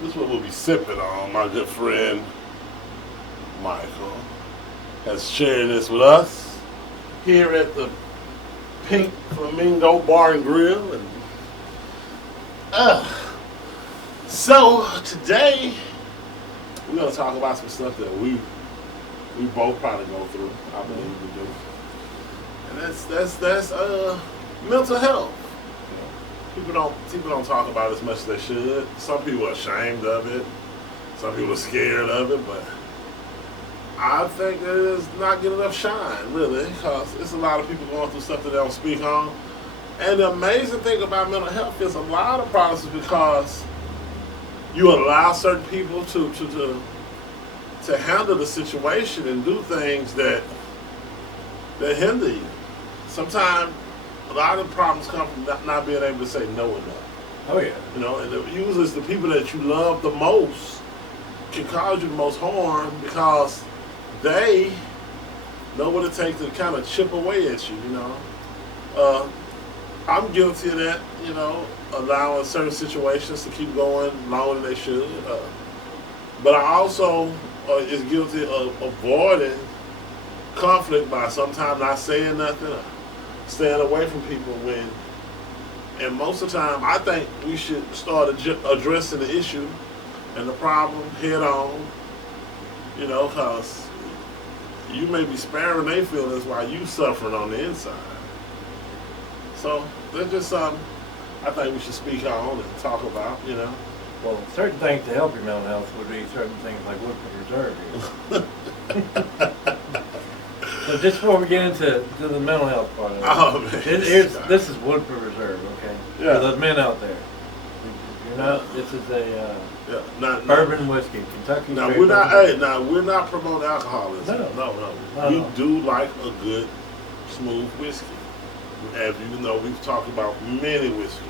This is what we'll be sipping on. My good friend Michael has shared this with us here at the Pink Flamingo Bar and Grill. And so today we're gonna talk about some stuff that we both probably go through. I believe we do, and that's mental health. People don't talk about it as much as they should. Some people are ashamed of it. Some people are scared of it, but I think that it is not getting enough shine, really, because it's a lot of people going through stuff that they don't speak on. And the amazing thing about mental health is a lot of problems is because you allow certain people to handle the situation and do things that hinder you. Sometimes a lot of problems come from not being able to say no enough. Oh yeah. You know, and usually it's the people that you love the most can cause you the most harm because they know what it takes to kind of chip away at you, you know. I'm guilty of that, you know, allowing certain situations to keep going longer than they should. But I also is guilty of avoiding conflict by sometimes not saying nothing, staying away from people and most of the time I think we should start addressing the issue and the problem head on, you know, because you may be sparing their feelings while you suffering on the inside. So that's just something I think we should speak on and talk about, you know. Well, certain things to help your mental health would be certain things like Woodford Reserve. So just before we get into the mental health part of it, this is Woodford Reserve, okay? Yeah. For those men out there, you're not. This is a bourbon whiskey, Kentucky. Now straight we're not. bourbon. Hey, now we're not promoting alcoholism. No. We do like a good, smooth whiskey. As you know, we've talked about many whiskeys.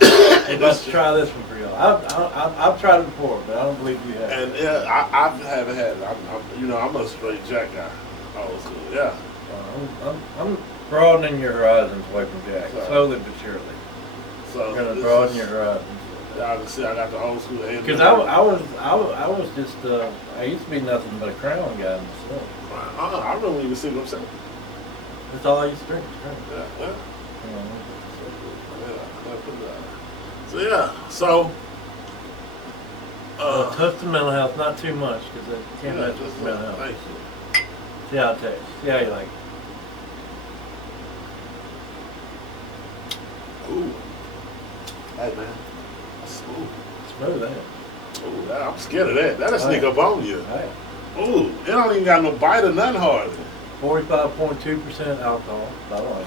Hey, let's try this one for y'all. I've tried it before, but I don't believe you have. And yeah, I haven't had it. I'm a straight Jack guy. Old school, yeah. I'm broadening your horizons away from Jack, slowly but surely. So I'm gonna broaden your horizons. Y'all can see I got the old school. Because I was just I used to be nothing but a Crown guy myself. I remember when you were sitting upset. That's all I used to drink. Yeah. So toast to mental health, not too much because it can't mess with mental health. Thank you. See how it tastes. See how you like it. Ooh. Hey man, that's smooth. Smooth, ain't it? Ooh, I'm scared of that. That'll sneak up on you. Hey. Ooh, it don't even got no bite or nothing hardly. 45.2% alcohol, by the way.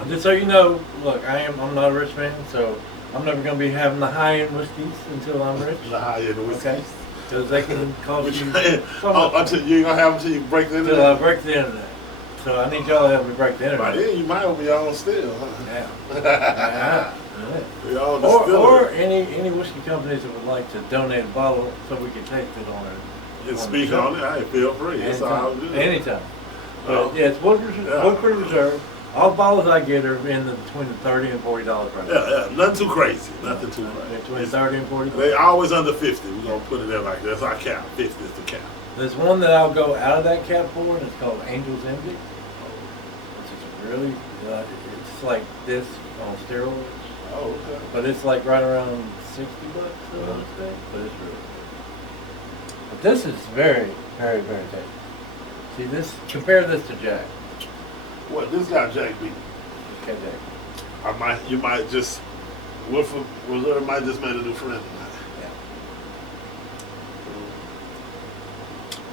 And just so you know, look, I'm not a rich man, so I'm never going to be having the high-end whiskeys until I'm rich. The high-end whiskey. Okay? Because they can cost you... until you ain't going to have them until you break the internet? Until I break the internet. So I need y'all to help me break the internet. By then, you might open your own still, huh? Yeah. Or any whiskey companies that would like to donate a bottle so we can taste it on it. And speak on it. Hey, feel free. It's all good. Anytime. But yeah, it's Woodford Reserve. All bottles I get are between the $30 and $40 price. Yeah. Nothing too crazy. Nothing too crazy. Between $30 and $40. They always under 50. We're going to put it there like that. That's our cap. 50 is the cap. There's one that I'll go out of that cap for, and it's called Angel's Envy. Which is really, it's like this on steroids. Oh, okay. But it's like right around $60, I want to say. But it's really good. But this is very, very, very tasty. See this? Compare this to Jack. What? This got Jack beat. Okay, Jack. You might just, Woodford Reserve might just made a new friend tonight. Yeah.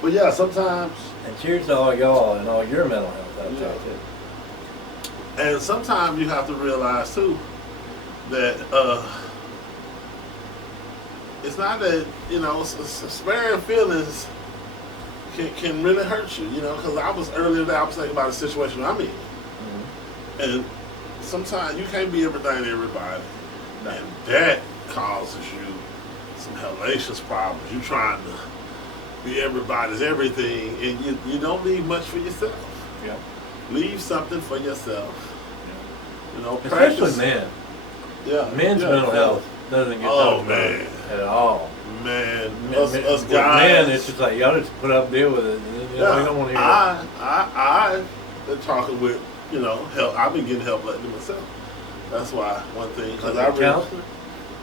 But yeah, sometimes. And cheers to all y'all and all your mental health out there too. And sometimes you have to realize too that it's not that, you know, sparing feelings can really hurt you, you know, because I was thinking about a situation I'm in. Mm-hmm. And sometimes you can't be everything to everybody. And that causes you some hellacious problems. You're trying to be everybody's everything, and you don't leave much for yourself. Yeah. Leave something for yourself. Yeah. You know, especially men. Yeah. Men's mental health doesn't get talked about at all. Man, us guys. Men, it's just like y'all just put up, deal with it. We don't want to hear it. I've been talking with, help. I've been getting help lately myself. That's why one thing. Because I counselor.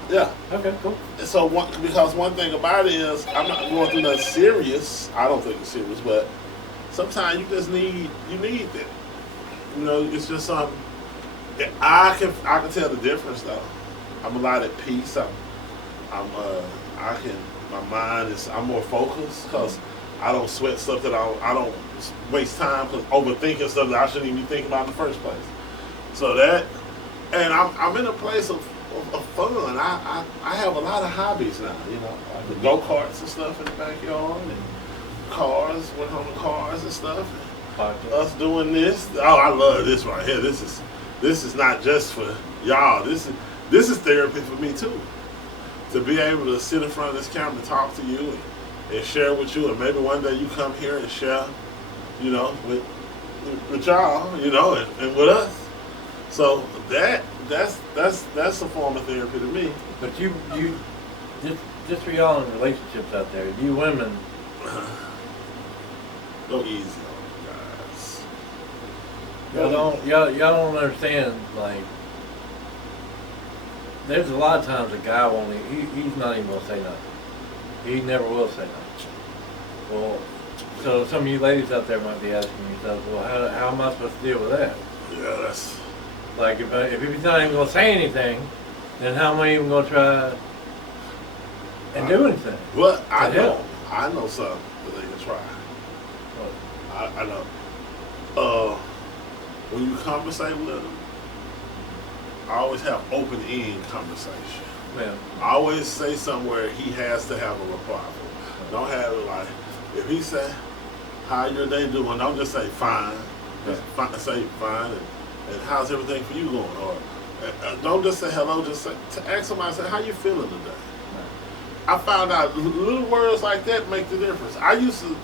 Yeah. Okay, cool. So because one thing about it is I'm not going through nothing serious. I don't think it's serious, but sometimes you just need that. It's just something. I can tell the difference though. I'm a lot at peace. My mind is. I'm more focused because I don't sweat stuff that I don't waste time overthinking stuff that I shouldn't even be thinking about in the first place. So that, and I'm in a place of fun. I have a lot of hobbies now. Like the go-karts and stuff in the backyard and cars, working on the cars and stuff. Us doing this. Oh, I love this right here. This is not just for y'all. This is therapy for me too. To be able to sit in front of this camera and talk to you and share with you, and maybe one day you come here and share, with y'all, and with us. So that's a form of therapy to me. But you just for y'all in relationships out there, you women, go easy on y'all don't understand. Like, there's a lot of times a guy won't. He's not even gonna say nothing. He never will say nothing. Well, so some of you ladies out there might be asking yourselves, well, how am I supposed to deal with that? Yeah, that's like if he's not even gonna say anything, then how am I even gonna try and do anything? Well, I know something that they can try. What? I know. When you conversate with them, I always have open-end conversation. Yeah. I always say somewhere he has to have a reply. Don't have it like, if he say, how your day doing? Don't just say fine. Just say fine. And how's everything for you going? Or don't just say hello. Just say, to ask somebody, say, how you feeling today? I found out little words like that make the difference. I used to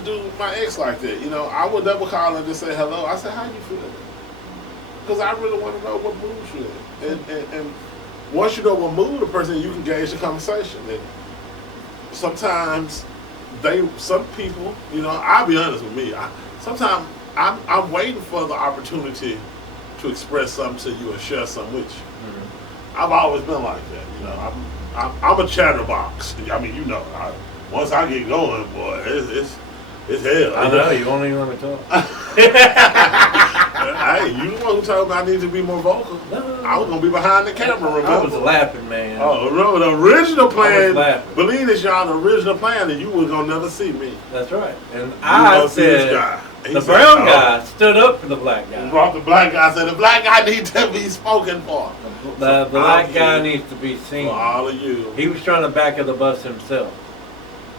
do my ex like that. I would double call and just say hello. I said, how you feeling? Because I really want to know what mood you're in. And once you know what mood a person, you can gauge the conversation. And sometimes some people, I'll be honest with me. Sometimes I'm waiting for the opportunity to express something to you and share something with you. Mm-hmm. I've always been like that. I'm a chatterbox. I mean, once I get going, boy, it's hell. I know, you won't even let me talk. Hey, you the one who told me I need to be more vocal. No. I was going to be behind the camera, remember? I was laughing, man. Oh, remember the original plan? Believe this, y'all, the original plan, and you was going to never see me. That's right. And I said, the brown guy stood up for the black guy. He brought the black guy, said the black guy needs to be spoken for. The black guy needs to be seen. For all of you. He was trying to back of the bus himself.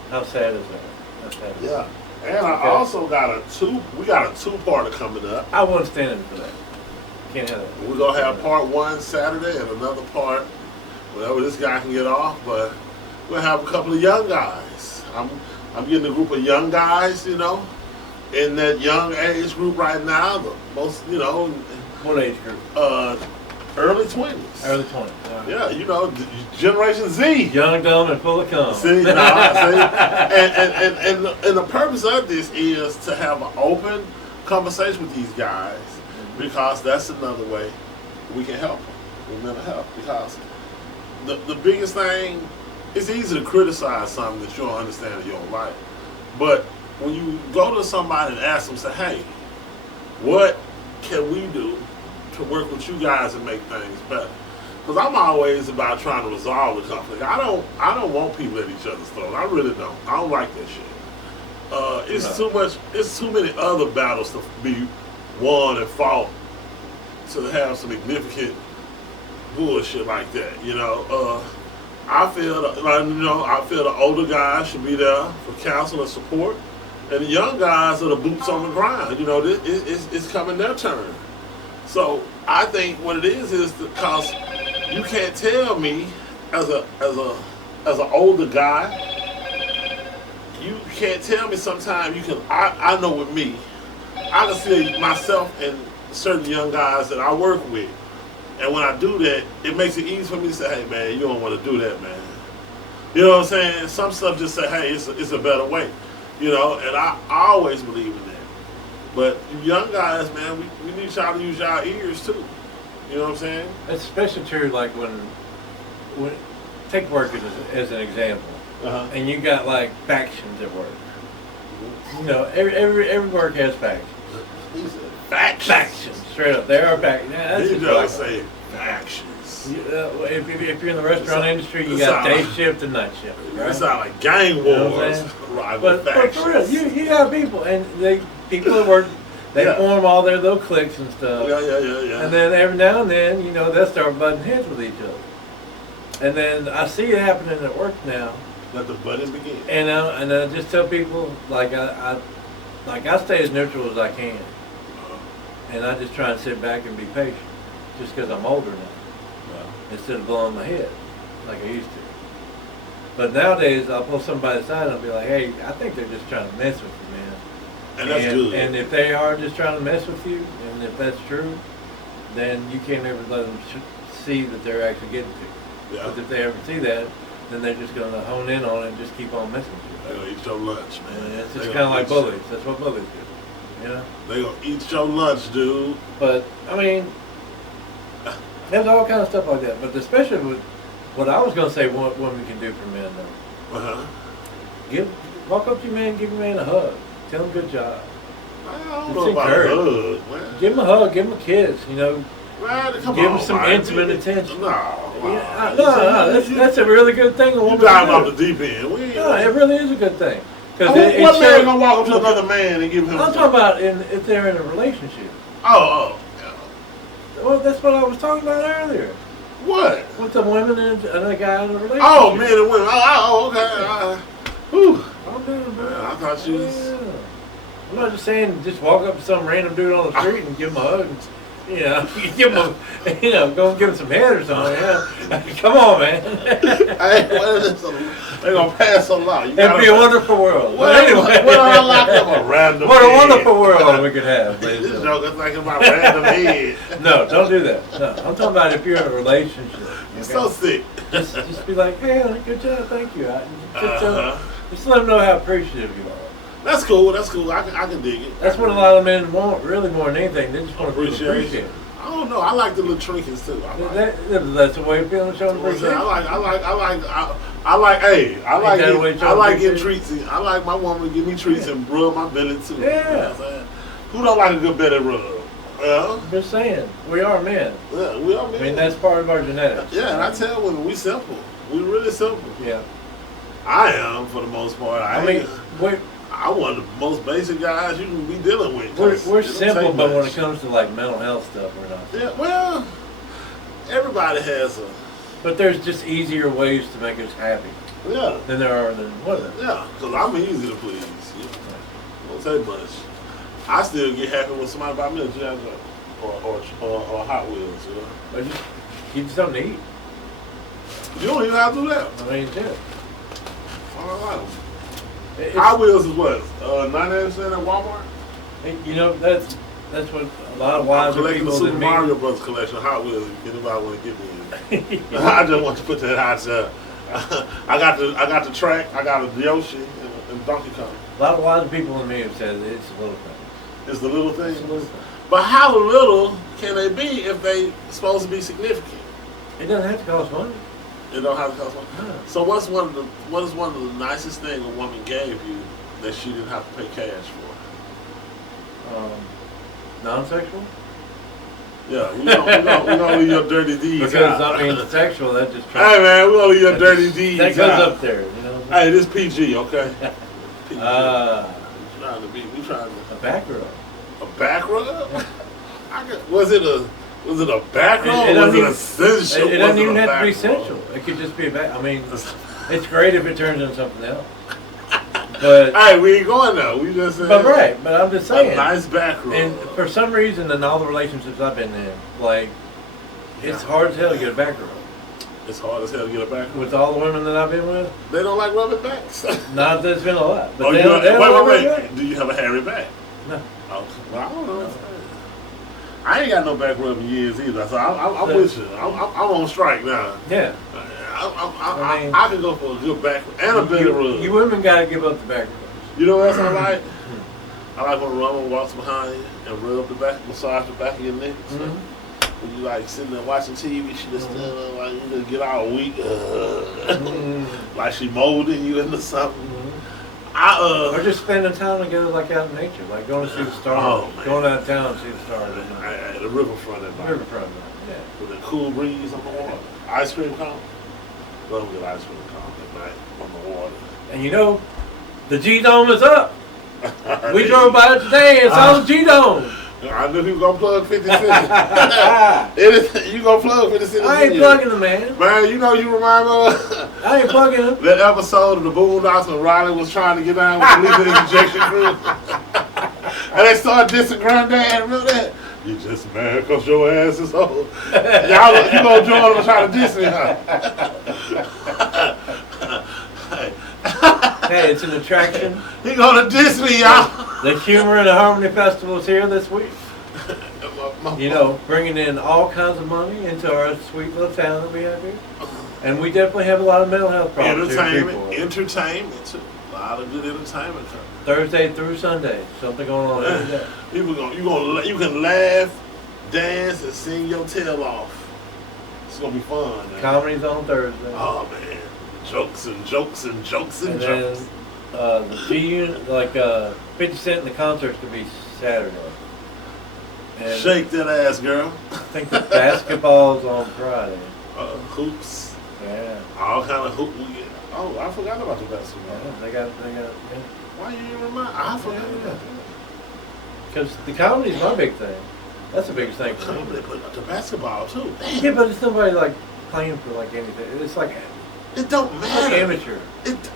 How sad is that? Yeah. And I also got we got a two-parter coming up. I wasn't standing for that. Can't have that. We're going to have part 1 Saturday and another part whenever this guy can get off. But we'll have a couple of young guys. I'm getting a group of young guys, in that young age group right now. The most, What age group? Early 20s. Early 20s. Right. Yeah, Generation Z. Young, dumb, and full of cum. See? And the purpose of this is to have an open conversation with these guys, because that's another way we can help them with mental health. Because the biggest thing, it's easy to criticize something that you don't understand in your own life. But when you go to somebody and ask them, say, hey, what can we do to work with you guys and make things better? Because I'm always about trying to resolve the conflict. I don't want people at each other's throats. I really don't. I don't like that shit. It's too much. It's too many other battles to be won and fought to have some significant bullshit like that. I feel the older guys should be there for counsel and support, and the young guys are the boots on the ground. It's coming their turn. So I think what it is because you can't tell me as an older guy, you can't tell me sometimes I know with me, I can see myself and certain young guys that I work with And when I do that, it makes it easy for me to say, hey, man, you don't want to do that, man. You know what I'm saying? Some stuff just say, hey, it's a better way. You know, and I always believe in that. But young guys, man, we need y'all to use y'all ears, too. You know what I'm saying? It's especially true, like when take work as an example. And you got, like, factions at work. You know, every work has factions. Factions. Factions, straight up. There are factions. Yeah, that's You just don't like say factions. if you're in the restaurant industry, you got day shift and night shift. Right? It sounds like gang wars. But for real, you got people, and people at work, they form all their little cliques and stuff. Yeah. And then every now and then, you know, they'll start butting heads with each other. And then I see it happening at work now. Let the buttons begin. And I just tell people, like I stay as neutral as I can. And I just try and sit back and be patient, just because I'm older now, instead of blowing my head like I used to. But nowadays, I'll pull somebody aside and I'll be like, hey, I think they're just trying to mess with you, man. And that's good. And if they are just trying to mess with you, and if that's true, then you can't ever let them see that they're actually getting to you. Because if they ever see that, then they're just going to hone in on it and just keep on messing with you. They're going to eat your lunch, man. And it's just kind of like bullies. That's what bullies do. You know? They're going to eat your lunch, dude. But, I mean, there's all kind of stuff like that. But especially with what I was going to say what women can do for men, though. Walk up to your man, give your man a hug. Tell him good job. I don't know about a hug, man. Give him a hug, give him a kiss, you know. Man, give him some intimate attention. No, that's a really good thing. You dive off the deep end. No, it really is a good thing. What man gonna walk up to another man and give him? I'm talking about if they're in a relationship. Oh. Well, that's what I was talking about earlier. What? With the women and a guy in a relationship. Oh, men and women. Oh, okay. Whew. I'm doing, man. I thought you was. Yeah. I'm not just saying just walk up to some random dude on the street and give him a hug. And, you know, give him go and give him some head or something. Yeah. Come on, man. They're going to pass a lot. It'd be a wonderful world. What a random What a wonderful world we could have. This joke is like about random head. No, don't do that. No, I'm talking about if you're in a relationship. You're so sick. Just be like, hey, good job, thank you. Just let them know how appreciative you are. That's cool. I can dig it. That's what a lot of men want, really more than anything. They just want to feel appreciated. I don't know. I like the little trinkets too. That's the way of feeling, showing appreciation. I like getting treats. I like my woman to give me treats and rub my belly too. Yeah. You know what I'm saying? Who don't like a good belly rub? I'm just saying, we are men. Yeah, we are men. I mean, that's part of our genetics. Yeah, and I tell women, we simple. We really simple. Yeah. I am, for the most part. I'm one of the most basic guys you can be dealing with. We're simple, but when it comes to like mental health stuff, we're not. Yeah, well, everybody has a. But there's just easier ways to make us happy. Yeah. Than there are than whatever. Yeah, because I'm easy to please. Don't say much. I still get happy when somebody buy me a Jazz or Hot Wheels, you know. Or just give you something to eat. You don't even have to do that. I mean, yeah. I don't like them. Hot Wheels is what? 99 cents at Walmart? You know, that's what a lot of wives are people the Super Mario Brothers collection, Hot Wheels, if anybody want to get me in. I just want to put that out there. I got the track, I got a Yoshi and Donkey Kong. A lot of wise people in me have said it's the little things. It's the little things? It's the little things. But how little can they be if they supposed to be significant? It doesn't have to cost money. It don't have to cost money. No. So what is one of the nicest things a woman gave you that she didn't have to pay cash for? Non-sexual? Yeah, we don't leave your dirty deeds. Because I mean, sexual, that just. Hey man, we don't leave your dirty deeds. That goes up there, you know. Hey, this PG, okay? PG. We trying to. A back rub. A back rub? Was it a back rub? Or was it essential? It doesn't even have to be essential. It could just be a back. I mean, it's great if it turns into something else. But hey, we ain't going though. We just said. But I'm just saying. A nice back rub. And for some reason, in all the relationships I've been in, like, it's hard as hell to get a back rub. It's hard as hell to get a back rub. With all the women that I've been with, they don't like rubbing backs. Not that it's been a lot. But wait. Do you have a hairy back? No. Oh, well, I don't know. I ain't got no back rub in years either. So I'm with you. I'm on strike now. Yeah. I can go for a good back and a belly rub. You women gotta give up the back rubs. You know what else I like? I like when a woman walks behind you and rub the back, massage the back of your neck. So when you like sitting there watching TV, she just like you just get all weak, like she molding you into something. Or just spending time together, like out in nature, like going to see the stars, going out of town to see the stars. At the riverfront at night. Riverfront, yeah. With a cool breeze on the water. Ice cream cone. Love good ice cream cone at night on the water. And you know, the G-Dome is up. We drove by it today and saw the G-Dome. I knew he was going to plug 50 Cent. You going to plug 50 Cent? I ain't plugging him, man. Man, you know you remind me of I ain't plugging him. that episode of the Boondocks when Riley was trying to get down with the legal injection crew. And they started dissing Granddad. Remember that? You just mad because your ass is old. Y'all, you going to join them and try to diss me, huh? Hey, it's an attraction. He gonna diss me, y'all. The Humor and the Harmony Festival is here this week. You know, bringing in all kinds of money into our sweet little town that we have here. And we definitely have a lot of mental health problems. Entertainment too. A lot of good entertainment. Thursday through Sunday, something going on every day. You can laugh, dance, and sing your tail off. It's gonna be fun. Man. Comedy's on Thursday. Oh man. Jokes and jokes and jokes and jokes. Then the G-Unit, like 50 Cent in the concerts to be Saturday. And shake that ass, girl. I think the basketball's on Friday. Hoops. Yeah. All kind of hoop. Oh, I forgot about the basketball. Yeah, they got. Yeah. Why you didn't remind? I forgot about that. Because the comedy's my big thing. That's the biggest thing for me. But the basketball too. Damn. Yeah, but it's nobody like playing for like anything. It's like. It don't matter. Amateur.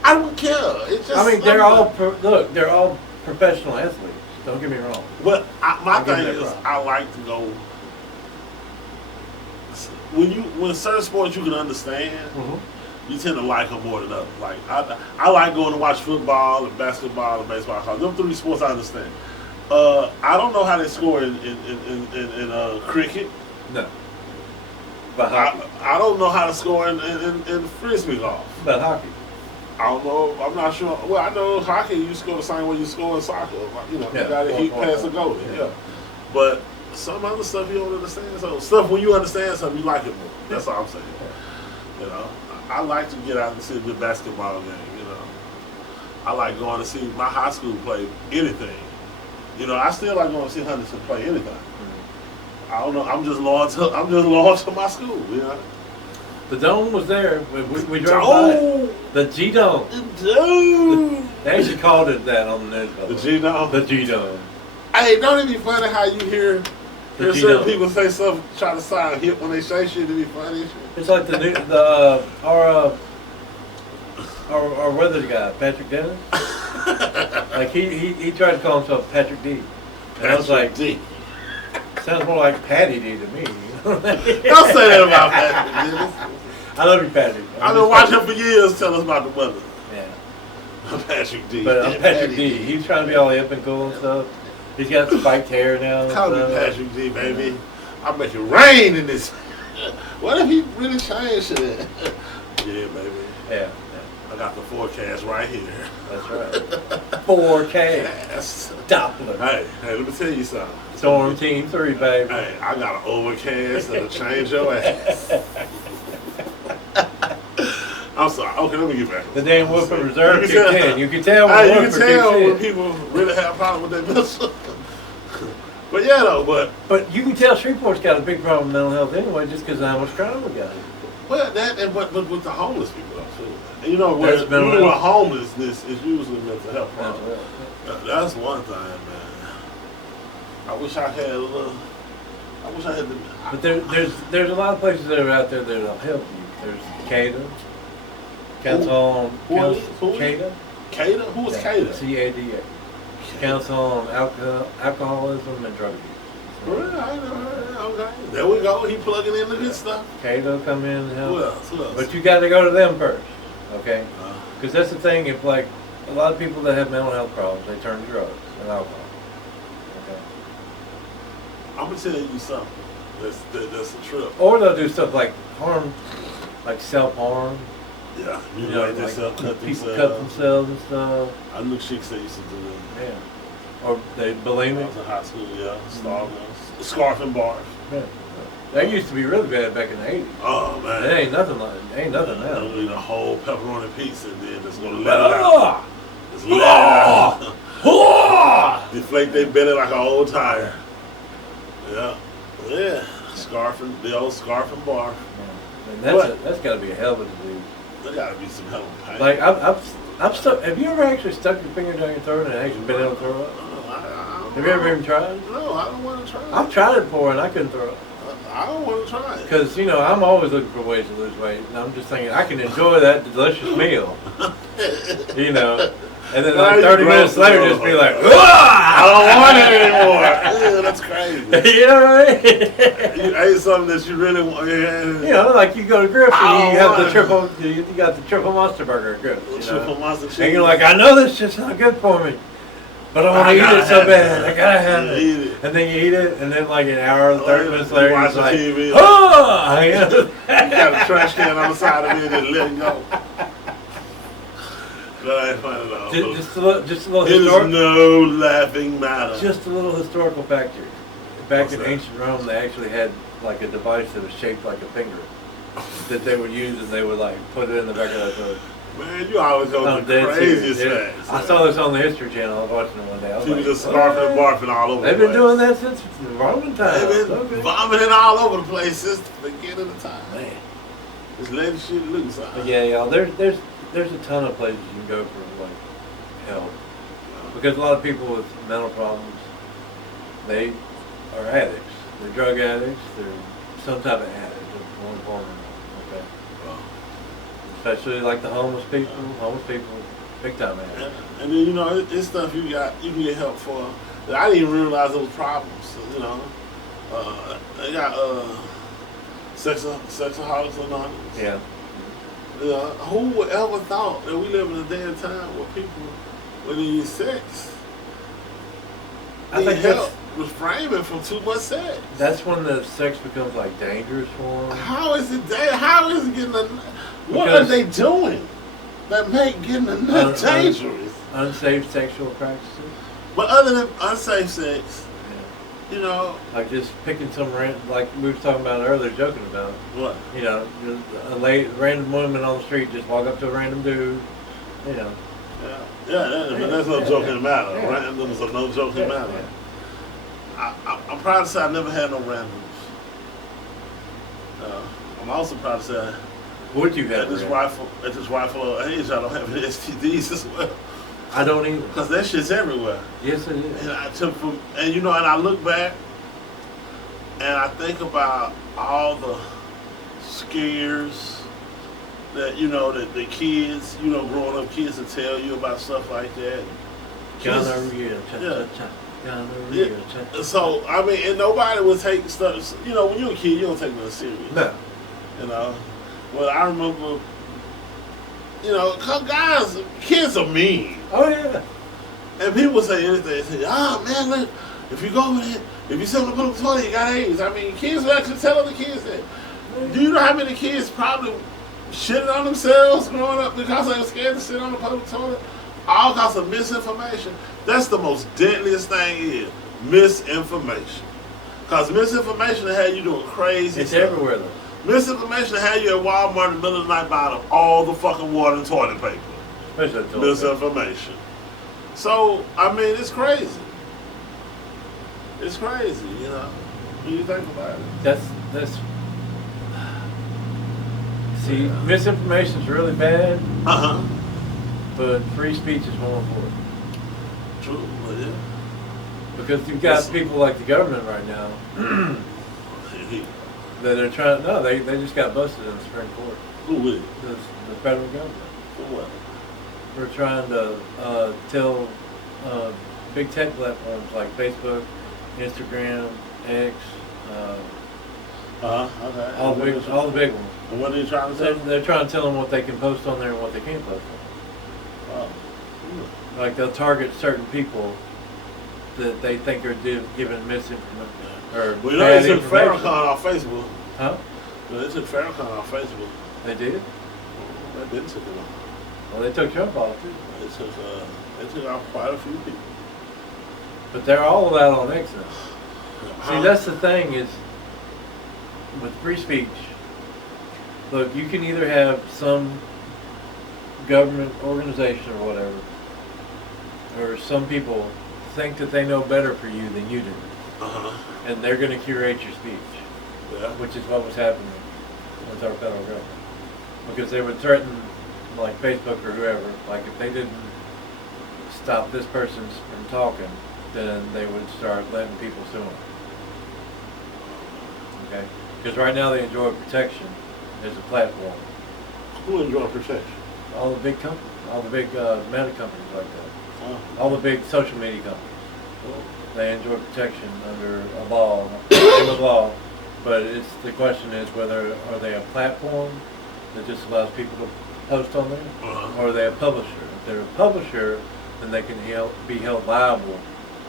I don't care. It's just. I mean, they're all they're all professional athletes. Don't get me wrong. But my thing is, I like to go. When certain sports you can understand, you tend to like them more than others. Like I like going to watch football and basketball and baseball. Cause them three sports I understand. I don't know how they score in cricket. No. But hockey. I don't know how to score in frisbee golf. But hockey. I don't know. I'm not sure. Well, I know hockey, you score the same way you score in soccer. You know, you got to heat pass a goal. Yeah. But some other stuff you don't understand. So stuff when you understand something, you like it more. That's all I'm saying. You know, I like to get out and see a good basketball game. You know, I like going to see my high school play anything. You know, I still like going to see Henderson play anything. I don't know. I'm just loyal to my school. You know. The Dome was there. We drove by. The G-Dome. They actually called it that on the news. The G-Dome. The G-Dome. Hey, don't it be funny how you hear certain people say something, try to sound hip when they say shit? It be funny. It's like our weather guy, Patrick Dennis. Like he tried to call himself Patrick D. And I was like, D. Sounds more like Patty D to me. Don't say that about Patrick Dennis. I love you, Patrick. I've been watching him for years. Tell us about the weather. Yeah. Patrick D. But I'm Patrick D. He's trying to be all hip and cool and stuff. He's got spiked hair now. Call me Patrick D, baby. I'll make it rain in this. What if he really changed it? Yeah, baby. Yeah. I got the forecast right here. That's right. 4K. Doppler. Hey, let me tell you something. Storm Team 3, baby. Hey, I got an overcast that'll change your ass. I'm sorry. Okay, let me get back. The damn Woodford Reserve kicked in. You can tell when people really have a problem with that missile. But yeah, though, but you can tell Shreveport's got a big problem with mental health anyway, just because of how much crime we got. Well, but with the homeless people though too. And you know, with homelessness is usually mental health problem. That's one thing, man. I wish I had a little. I wish I had the. But there's a lot of places that are out there that'll help you. There's CADA. Council on CADA. CADA? Who is CADA? CADA. Council on Alcoholism and Drug Abuse. Really? I ain't never heard of that. Okay. There we go. He plugging in the good stuff. CADA come in and help. Who else? But you got to go to them first, okay? Because that's the thing. If like a lot of people that have mental health problems, they turn to drugs and alcohol. Okay. gonna tell you something. That's a trip. Or they'll do stuff like harm, like self-harm. Yeah, You know, like cut people themselves. cut themselves and stuff. I knew chicks that used to do that. Yeah. Or they When I bulimic. was in high school, yeah. Scarf and bars. Yeah. That used to be really bad back in the 80s. Oh man. It ain't nothing now. You eat a whole pepperoni pizza and then just gonna let it out. Just let it out. Deflate their belly like an old tire. Yeah. Yeah. The old scarf and bar. And that's got to be a hell of a disease. There gotta be some hell of pain. Like I'm stuck. Have you ever actually stuck your finger down your throat and actually been able to throw up? Have you ever even tried? No, I don't want to try it. I've tried it before and I couldn't throw up. I don't want to try it. Because, you know, I'm always looking for ways to lose weight. And I'm just thinking, I can enjoy that delicious meal. You know. And then like 30 minutes later, just be like, I don't want it anymore. Ew, that's crazy. You know what I mean? You ate something that you really want. Yeah. You know, like you go to Griff's and you have the triple, you got the triple monster burger at Griff's. You know? Triple monster cheese. And you're like, I know this shit's not good for me, but I want to eat it so bad. I gotta have it. Eat it. And then you eat it, and then like an hour and 30 minutes later, watch it's like, TV. oh! You know? You got a trash can on the side of it and just let it go. That ain't funny though. Just a little It is historical. no laughing matter. Just a little historical fact here. Back What's in that? ancient Rome, they actually had like a device that was shaped like a finger that they would use, and they would like put it in the back of their throat. Man, you always go I'm to the dead craziest serious. facts. I saw this on the History Channel. I was watching it one day. I was People like, just scarfing and "What?" barfing all over They've the been place. doing that since the Roman times. They've been Okay. vomiting all over the place since the beginning of the time. Man. Just letting shit loose. But yeah, y'all, there's a ton of places you can go for like help, because a lot of people with mental problems, they are addicts. They're drug addicts. They're some type of addict of one form or another. Okay. Especially like the homeless people. Homeless people, big time addicts. Yeah. And then you know it's stuff you can get help for. That I didn't even realize those problems. So, you know, they got Sexaholics Anonymous. Yeah. You know, who would ever thought that we live in a day and time where people, when they use sex, I need think help refraining from too much sex. that's when the sex becomes like dangerous for them. How is it? How is it getting? What are Because- they doing that make getting a nut dangerous? Unsafe sexual practices. But other than unsafe sex, Yeah. you know Like just picking some like we were talking about earlier, joking about. what? You know, random woman on the street just walk up to a random dude. You know. But that's no joking matter. Yeah. Randoms are no joking matter. Yeah. I'm proud to say I never had no randoms. I'm also proud to say Would you at have? this rightful age I don't have any STDs as well. I don't either. Because that shit's everywhere. Yes, it is. And I took from, and you know, and I look back and I think about all the scares that, you know, that the kids, you know, growing up kids will tell you about stuff like that. Gonorrhea, Yeah. gonorrhea, So, I mean, and nobody would take stuff, you know, when you're a kid, you don't take nothing serious. No. You know? Well, I remember, you know, 'cause guys, kids are mean. Oh yeah. And people say anything. They say, man, look, if you go over there, if you sit on the public toilet, you got AIDS. I mean, kids will actually tell other kids that. Do you know how many kids probably shitted on themselves growing up because they were scared to sit on the public toilet? All because of misinformation. That's the most deadliest thing is misinformation. Because misinformation will have you doing crazy It's stuff. everywhere though. Misinformation will have you at Walmart in the middle of the night buying up all the fucking water and toilet paper. Especially the toilet. Misinformation. So, I mean, it's crazy. It's crazy, you know. When you think about it. That's. See, misinformation is really bad, Uh-huh. but free speech is more important. True, but yeah. Because you've got people like the government right now that are trying. No, they just got busted in the Supreme Court. Who is? The federal government. For what? We're trying to tell big tech platforms like Facebook, Instagram, X, Okay. all the big ones. And what are you trying to say? They're trying to tell them what they can post on there and what they can't post on. Oh. Like they'll target certain people that they think are giving misinformation or Well, you know, bad they took information. Farrakhan off Facebook. Huh? Well, they took Farrakhan off Facebook. They did? They didn't take him off. Well, they took Trump off too. They took off quite a few people. But they're all out on X now. See, that's the thing is, with free speech, look, you can either have some government organization or whatever, or some people think that they know better for you than you do. And they're going to curate your speech, which is what was happening with our federal government. Because they would threaten, like Facebook or whoever, like if they didn't stop this person from talking, then they would start letting people sue them. Okay? Because right now they enjoy protection as a platform. Who enjoy protection? All the big companies, all the big meta companies like that. All the big social media companies. They enjoy protection under a law, but the question is whether are they a platform that just allows people to post on there, or are they a publisher? If they're a publisher, then they can be held liable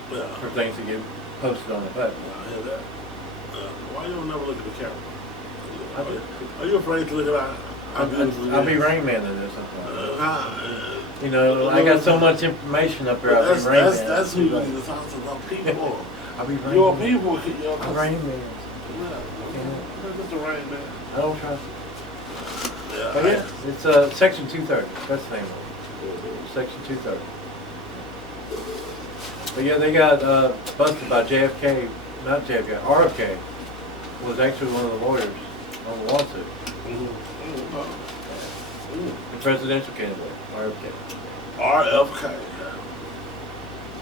for things that get posted on the platform. I hear that. Why you don't never look at the camera? Are you afraid to look at I'll be Rain Man in this sometimes. You know, I got so much information up here. I'll be Rain Man. That's who you need to talk to about people. I'll be Rain Your Man. people, I'm Rain Man. Mr. Rain Man. I don't trust it. But yeah, it's Section 230. That's the name of it. Section 230. But yeah, they got busted by JFK, not JFK, RFK was actually one of the lawyers on the lawsuit. The presidential candidate, RFK. RFK.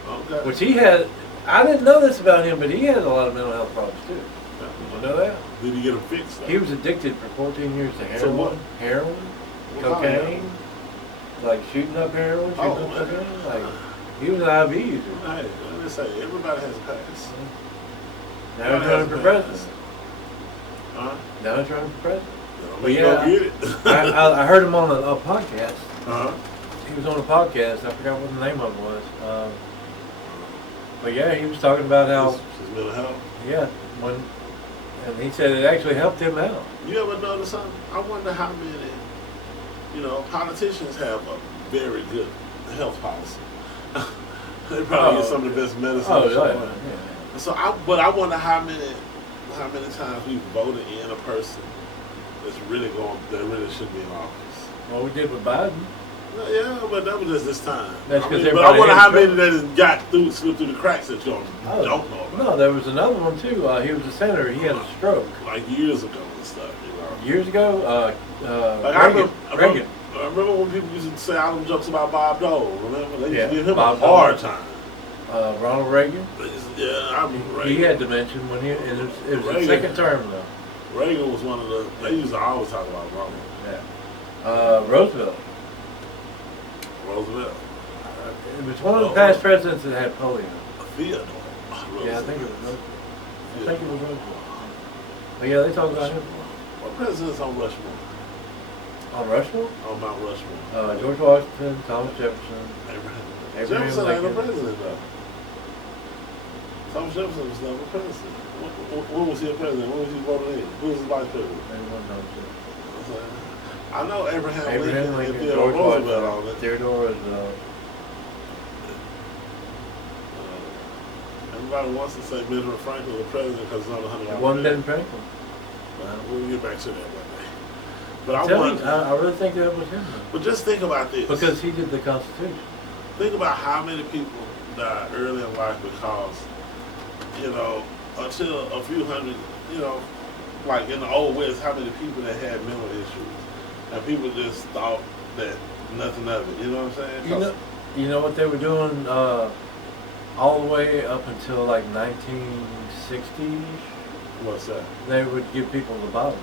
Okay. Which he had, I didn't know this about him, but he had a lot of mental health problems too. Did you know that? Did he get them fixed? He was addicted for 14 years to heroin, So what? Cocaine, like shooting up heroin, shooting up cocaine. Like, he was an IV user. Hey, let me say, everybody has a past. Now he's running for president. Huh? Now he's running for president. But yeah, get it. I heard him on a podcast. Uh-huh. He was on a podcast. I forgot what the name of it was. But yeah, he was talking about how his mental health. Yeah, and he said it actually helped him out. You ever notice something? I wonder how many, politicians have a very good health policy. They probably get some of the best medicine. Yeah. So I wonder how many times we voted in a person that really should be in office. Well, we did with Biden. Yeah, but that was just this time. That's because but I wonder how many that slipped through the cracks that y'all don't know about. No, there was another one too. He was a senator. He had a stroke. Like years ago and stuff, Years ago? Reagan. Reagan. I remember when people used to say all them jokes about Bob Dole, remember? They used to give him Bob a hard time. Ronald Reagan? I remember Reagan. He had dementia when it was his second term though. Reagan was one of they used to always talk about Ronald. Yeah. Roosevelt. It was one of the past presidents that had polio. Theodore. Yeah, I think it was Roosevelt. But yeah, they talk about him. What president's on Rushmore? On Rushmore? On Mount Rushmore. George Washington, Thomas Jefferson. Abraham Jefferson ain't a president though. Thomas Jefferson was never a president. When was he a president? When was he voted in? Who was his vice president? I know Abraham Lincoln and Theodore Roosevelt on it. Theodore Roosevelt. Everybody wants to say Benjamin Franklin was the president because it's on the 100. It wasn't Ben Franklin. We'll get back to that one day. But I really think that was him. But just think about this. Because he did the Constitution. Think about how many people died early in life because, until a few hundred, like in the Old West, how many people that had mental issues. And people just thought that nothing of it. You know what I'm saying? You know what they were doing all the way up until like 1960s? What's that? They would give people lobotomies.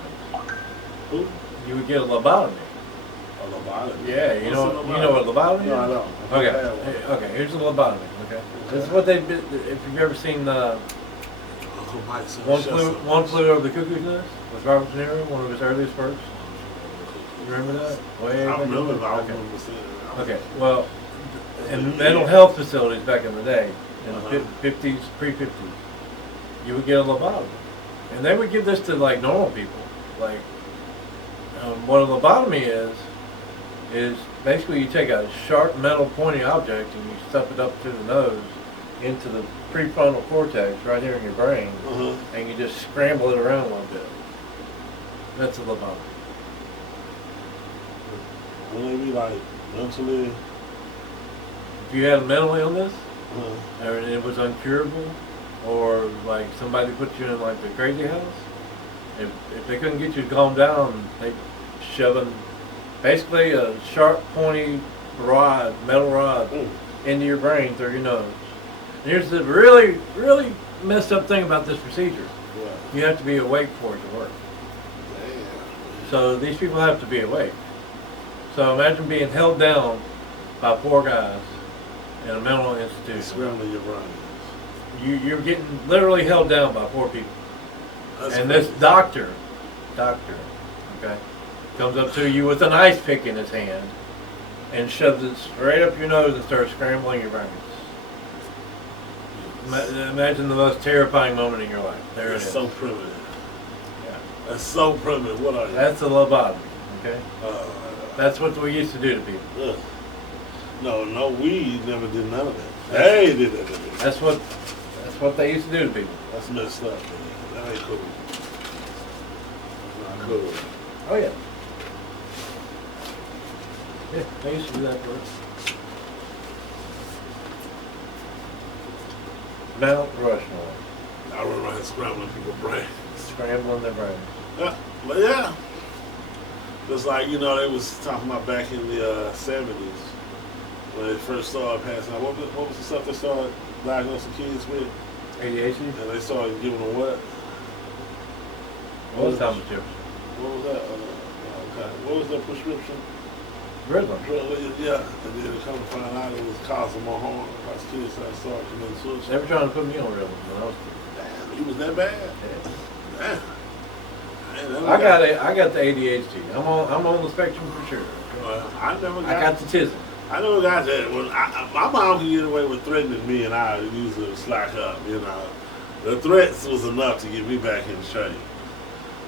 Who? You would get a lobotomy. A lobotomy? Yeah, you know what a lobotomy is? No, I don't. Okay, here's a lobotomy, okay? This is what they did, if you've ever seen One Flew Over the Cuckoo's Nest with Robert De Niro, one of his earliest works. You remember that? I remember seeing it. Okay, well, in mental health facilities back in the day, in the 50s, pre-50s, you would get a lobotomy. And they would give this to like normal people. Like, what a lobotomy is basically you take a sharp metal pointy object and you stuff it up to the nose into the prefrontal cortex right here in your brain, and you just scramble it around a little bit. That's a lobotomy. Will they be like mentally? If you had a mental illness, or it was uncurable, or like somebody put you in like the crazy house, if they couldn't get you to calm down, they shove basically a sharp, pointy rod, metal rod, into your brain through your nose. And here's the really, really messed up thing about this procedure. You have to be awake for it to work. Damn. So these people have to be awake. So imagine being held down by 4 guys in a mental institution. Scrambling your brain. You're getting literally held down by 4 people. That's and crazy. this doctor, okay, comes up to you with an ice pick in his hand and shoves it straight up your nose and starts scrambling your brains. Imagine the most terrifying moment in your life. There it is. That's so primitive. Yeah. That's so primitive. What are you? That's a lobotomy, okay? That's what we used to do to people. No, we never did none of that. They did that to me. That's what they used to do to people. That's messed up, man. That ain't cool. Not cool. Oh yeah. Yeah, they used to do that for us. Mount Rushmore. I run around scrambling people's brains. Scrambling their brains. Yeah, but yeah. Just like, they was talking about back in the 70s when they first started passing out. What was the stuff they started diagnosing kids with? ADHD? And they started giving them what? What was Thomas Jefferson? What was that? What was their prescription? Ritalin. Yeah, and then they come to find out it was causing more harm because kids started committing suicide. They were trying to put me on Ritalin when I was Damn, he was that bad? Yeah. Damn. I got the ADHD. I'm on the spectrum for sure. I never got. I got the tism. I never got that. When my mom could get away with threatening me, and I usually slack up. The threats was enough to get me back in shape.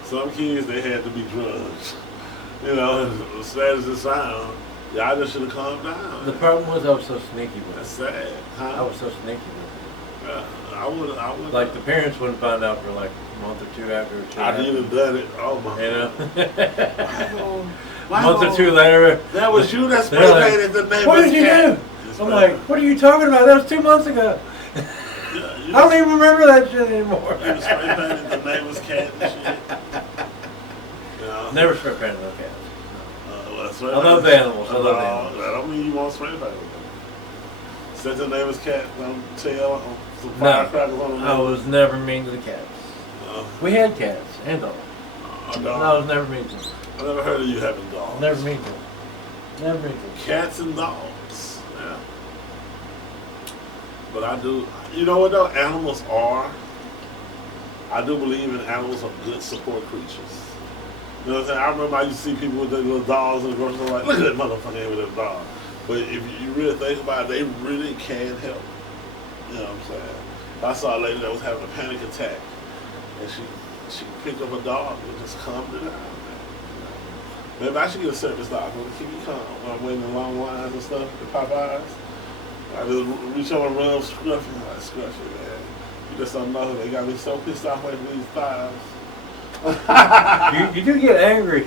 Some kids they had to be drugs. As sad as it sounds, y'all just should have calmed down. The problem was I was so sneaky with That's it. sad. Huh? I was so sneaky with it. I would. Like the parents wouldn't find out for like a month or 2 after it I didn't have done it. Oh my. A month or 2 later. That was you that spray like, painted the name. What did you do? I'm like, what are you talking about? That was 2 months ago. I don't even remember that shit anymore. You spray painted the neighbor's cat and shit. Never spray painted no cats. I love animals. I love animals. That don't mean you won't spray paint them. Set the neighbor's cat on tail on some firecrackers on the I was never mean to the cats. We had cats and dogs. No, I was never mean to them. I never heard of you having dogs. Never mean to them. Never mean to them. Cats and dogs. Yeah. But I do. You know what though? Animals are. I do believe in animals are good support creatures. You know what I'm saying? I remember I used to see people with their little dogs in the grocery store like, look at that motherfucker here with that dog. But if you really think about it, they really can help. You know what I'm saying? I saw a lady that was having a panic attack, and she picked up a dog and just calmed it down. Maybe I should get a service dog to keep me calm when I'm waiting in long lines and stuff at Popeyes. I just reach over and rub Scruffy. I'm like, Scruffy, man. You just don't know. They got me so pissed off waiting for these thighs. You do get angry.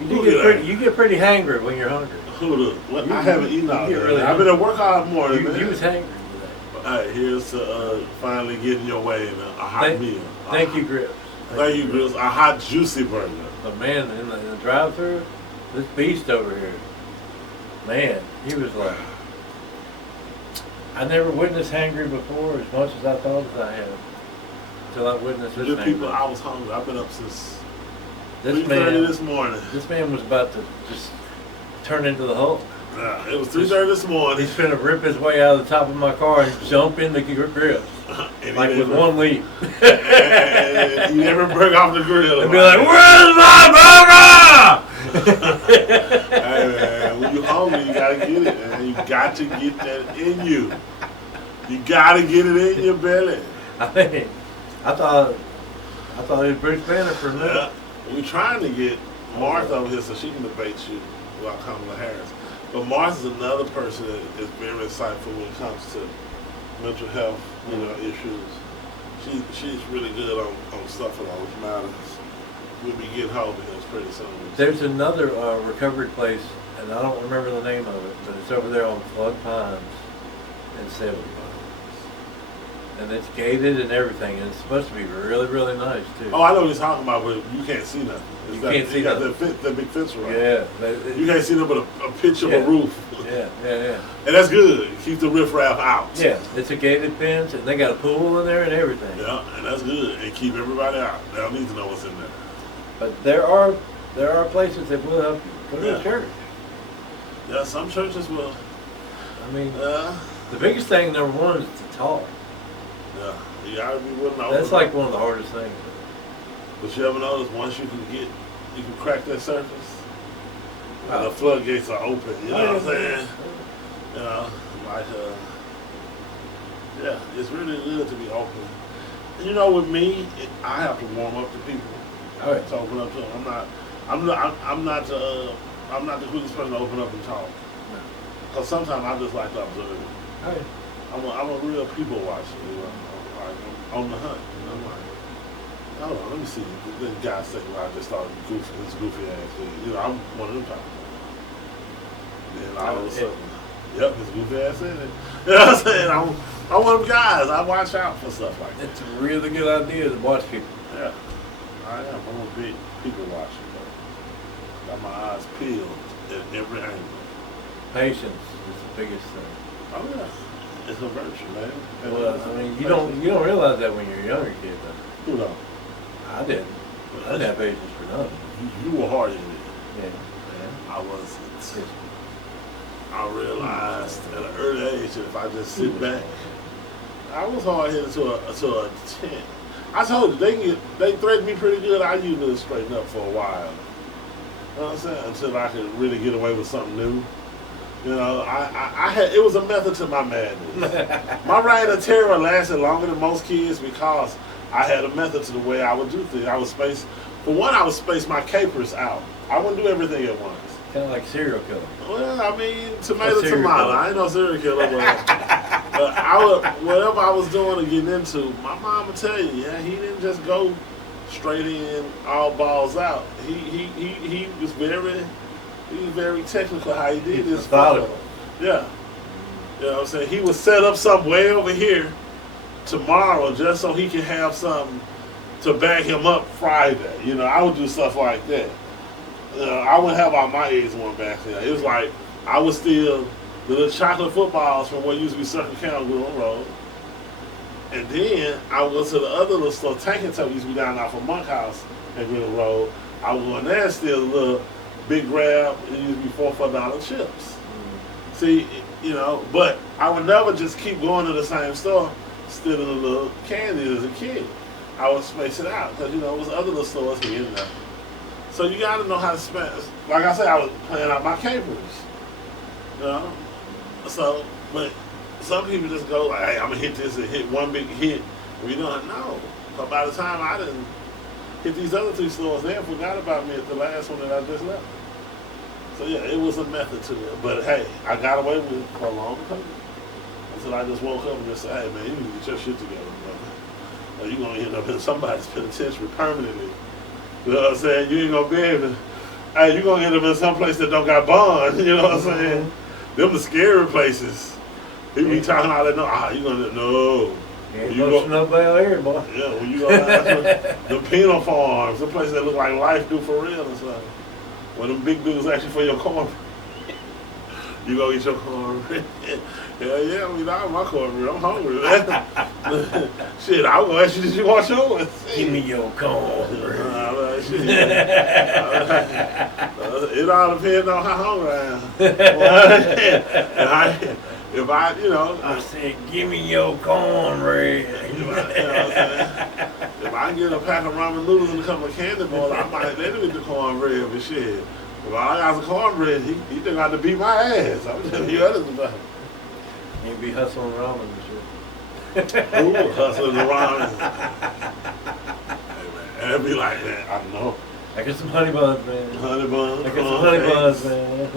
You get pretty hangry when you're hungry. I haven't eaten all day. Really I've been at work all morning, man. You was hangry today. All right, here's finally getting your way in a hot meal. Thank you, Grips. Thank you, Grips. A hot, juicy burger. But man, in the drive-thru, this beast over here, man, he was like, I never witnessed hangry before as much as I thought that I had. Until I witnessed this man. People, I was hungry. I've been up since 3:30 this morning. This man was about to just turn into the Hulk. Yeah, it was 3:30 this morning. He's finna rip his way out of the top of my car and jump in the grill. Like with one leap. And he never broke off the grill. And be like, where's my burger? Hey man, when you're hungry, you gotta get it, man. You got to get that in you. You gotta get it in your belly. I mean, I thought it was Bruce Banner for a minute. Yeah. We're trying to get Martha over here so she can debate you about Kamala Harris. But Martha's another person that is very insightful when it comes to mental health, issues. She's really good on stuff along those matters. We'll be getting her over here pretty soon. There's another recovery place, and I don't remember the name of it, but it's over there on Flood Pines in Selby. And it's gated and everything, and it's supposed to be really, really nice too. Oh, I know what you're talking about, but you can't see nothing. You can't see nothing. You got that big fence around. Yeah. You can't see nothing but a pitch of a roof. Yeah. And that's good. Keep the riffraff out. Yeah, it's a gated fence, and they got a pool in there and everything. Yeah, and that's good. And keep everybody out. They don't need to know what's in there. But there are places that will help you. Go to a church. Yeah, some churches will. I mean, the biggest thing, number one, is to talk. Yeah, you gotta be willing to. That's like one of the hardest things. But you ever notice once you can crack that surface, the floodgates are open. You know what I'm saying? Yeah, it's really good to be open. And with me, I have to warm up to people. To open up to them. I'm not the quickest person to open up and talk. Because sometimes I just like to observe it. I'm a real people watcher, like on the hunt. I'm like, hold on, let me see. The guy saying, I just thought this goofy ass thing. I'm one of them talking about. Then all of a sudden, this goofy ass said it. You know what I'm saying? I'm one of them guys. I watch out for stuff like that. It's a really good idea to watch people. Yeah, I am. I'm a big people watcher. Got my eyes peeled at every angle. Patience is the biggest thing. Oh yeah. It's a virtue, man. Well, I mean, you don't realize that when you're a younger kid, though. Who don't? I didn't. I didn't have patience for nothing. You were hard-headed. Yeah. I wasn't. I realized at an early age that if I just sit back, I was hard-headed to a 10. I told you they threatened me pretty good. I used to straighten up for a while. You know what I'm saying? Until I could really get away with something new. It was a method to my madness. My reign of terror lasted longer than most kids because I had a method to the way I would do things. I would space my capers out. I wouldn't do everything at once. Kind of like serial killer. Well, I mean, tomato. I ain't no serial killer, but whatever I was doing or getting into, my mom would tell you, he didn't just go straight in, all balls out. He was very technical how he did this. Methodical. Yeah. You know what I'm saying? He would set up something way over here tomorrow just so he could have something to back him up Friday. I would do stuff like that. I wouldn't have all my eggs in one basket. It was like I would steal the little chocolate footballs from what used to be Circle K on Goodland Road. And then I would go to the other little store, Tank and Tuck used to be down off of Monkhouse at Goodland Road. I would go in there and steal the little big grab, it used to be $4 chips. See, but I would never just keep going to the same store, stealing a little candy as a kid. I would space it out, because, it was other little stores here and there. So you got to know how to spend. Like I said, I was playing out my capers. So, but some people just go like, hey, I'm going to hit this and hit one big hit. We don't know. But by the time I didn't hit these other 2 stores, they forgot about me at the last one that I just left. So yeah, it was a method to it. But hey, I got away with it for a long time. Until I just woke up and just said, hey man, you need to get your shit together, brother. Or you're going to end up in somebody's penitentiary permanently. You know what I'm saying? You ain't going to be able to, you're going to end up in some place that don't got bond. You know what I'm saying? Them the scary places. People be talking all that, you're going to, no. Ain't no nobody here, boy. Yeah, when you go down to the penal farms, the place that look like life do for real and stuff. When them big dudes actually for your corn, you go get your cornbread. Hell yeah, we not my cornbread. I'm hungry, man. Shit, I'm gonna ask you, did you want yours? Give me your cornbread. It all depends on how hungry I am. If I said, give me your cornbread. If I get a pack of ramen noodles and a couple of candy bars, I might let him eat the cornbread, but shit. If I got some cornbread, he just got to beat my ass. I'm telling you others about it. He'd be hustling ramen and shit. Ooh, hustling around. Hey, man, it'd be like that. I know. I get some honey buns, man. Honey buns. I get some honey buns, man.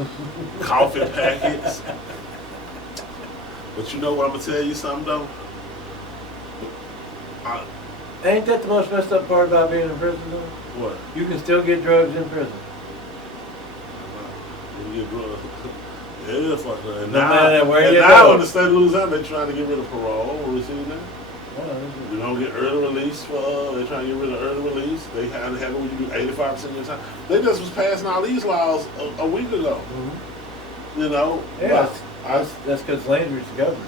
Coffee packets. But you know what? I'm gonna tell you something though. Ain't that the most messed up part about being in prison, though? What? You can still get drugs in prison. You get drugs. Yeah, it is fucked up. And No now, matter where and you now go. in the state of Louisiana, they're trying to get rid of parole. You see that? Oh, You don't get early release for. They're trying to get rid of early release. They had to have it when you do 85% of your time. They just was passing all these laws a week ago. mm-hmm. You know. Yeah, But that's because Landry's the governor.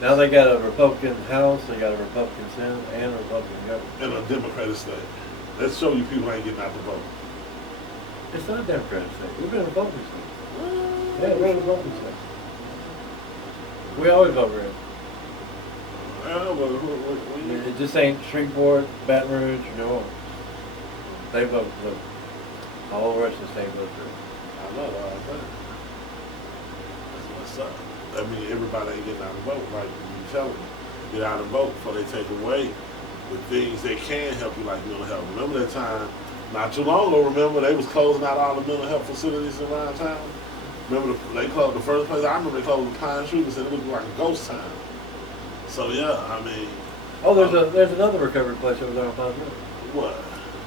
Now they got a Republican House, they got a Republican Senate, and a Republican government. in a Democratic state. Let's show you people ain't getting out the vote. It's not a Democratic state. We've been a Republican state. Yeah, we're a Republican state. We always vote red. It just ain't Shreveport, Baton Rouge, or New Orleans. They vote blue. All the rest of the state votes red. I know what I'm saying. That's what's up. I mean, everybody ain't getting out the vote. Like you tell them, get out and vote before they take away the things that can help you, like mental health. Remember that time, not too long ago, remember, they was closing out all the mental health facilities around town? Remember, they closed the first place, I remember they closed the Pine Tree and said it looked like a ghost town. So, yeah, I mean. Oh, there's another recovery place over there on Ponds Road. What?